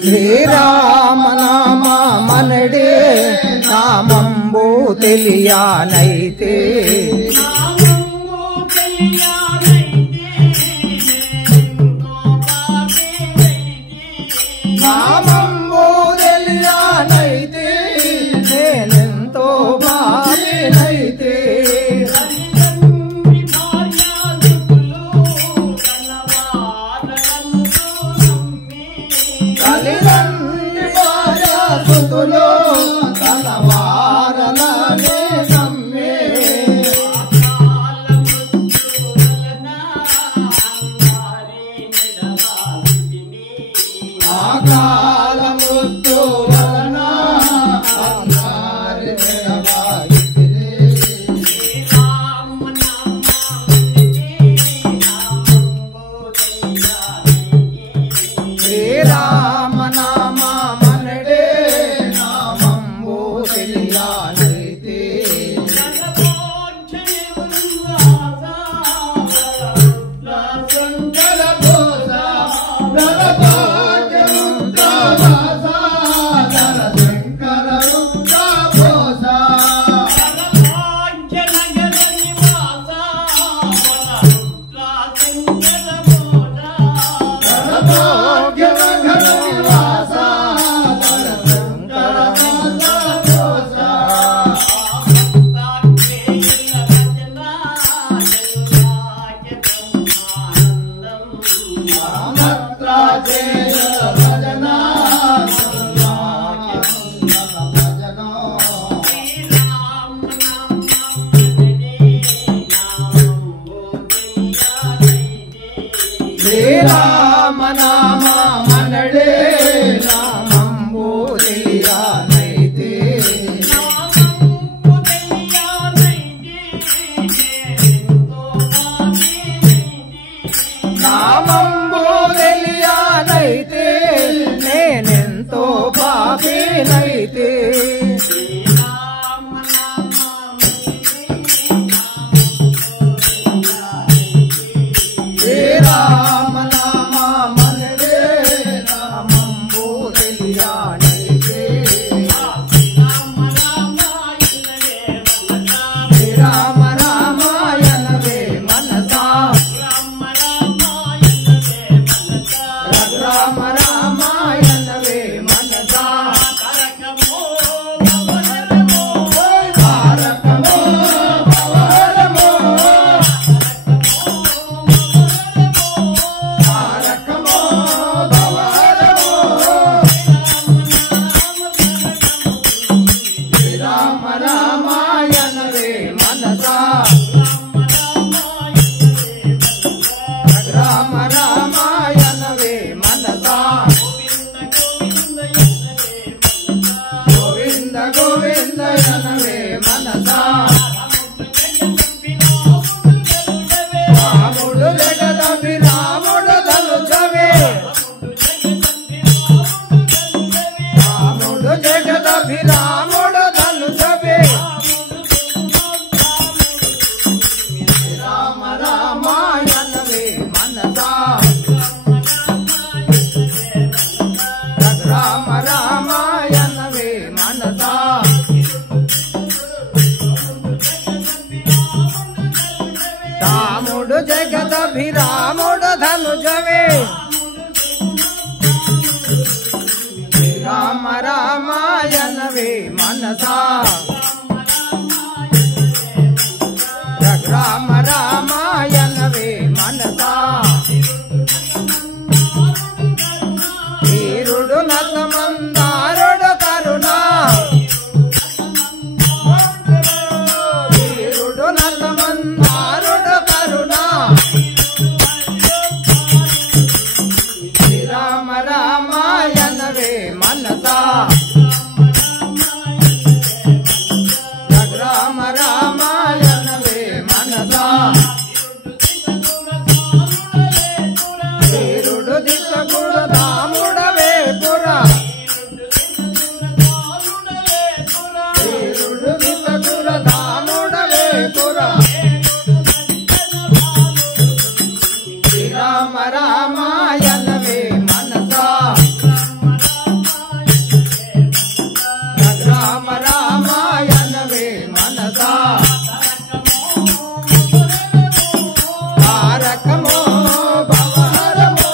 శ్రీరామ నామ మనడే నామంబు తెలియనైతే నామంబు తెలియనైతే నేనెంతో బాధినైతే తలవారలనే నమ్మే అకాల మృత్యు వలన అన్నారి శ్రీరామ నామ మనడే నామంబు తెలియాలైతే శ్రీరామ నామ మనడే నామంబు తెలియాలైతే నామంబు తెలియాలైతే నేనెంతో పాపినైతే శ్రీరామ నామ మనడే నామంబు తెలియాలైతే శ్రీరామ రామాయణవే మనసా రామ రామాయణవే మనసా తారకమో భవరమో తారకమో భవరమో శ్రీరామ రామాయణవే మనసా రామ రామాయణవే మనసా గోవింద గోవింద యనవే మనసా రాముడు జగదపి రాముడు తలుచవే రాముడు జగదపి రాముడు తలుచవే రామ రామాయణవే మనసా రామ రామాయణవే మనసా రాముడు జగదభి రాముడు ధనుజవే రామ రామాయణవే మనసా రామ రామాయణవే మనసా వీరుడు నతమందారుడు కరుణా వీరుడు నతమందారుడు కరుణా శ్రీరామ రామాయణవే మనసా రామ రామాయణవే మనసా వీరుడు దిశకుడు రాముడవే పురా వీరుడు దిశకుడు రాముడవే పురా శ్రీరామ రామాయణవే మనసా రామ రామాయణవే మనసా తారకమో భవరమో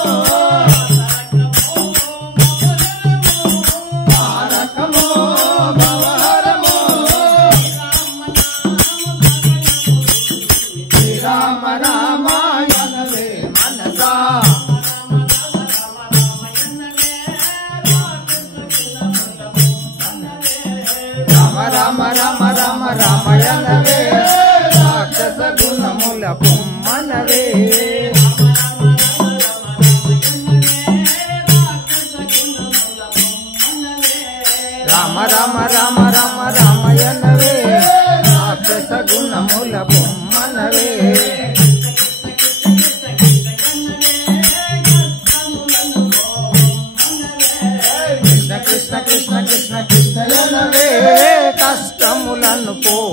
తారకమో భవరమో శ్రీరామ రామాయణవే మనసా రామ రామ రామ రామాయణవే రాక్షస గుణముల పొమ్మనవే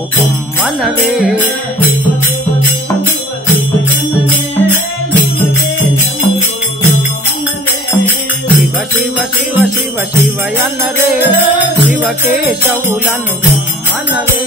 మనవే శివ శివ శివ శివ శివయన్నరే శివ కేశవులను మనవే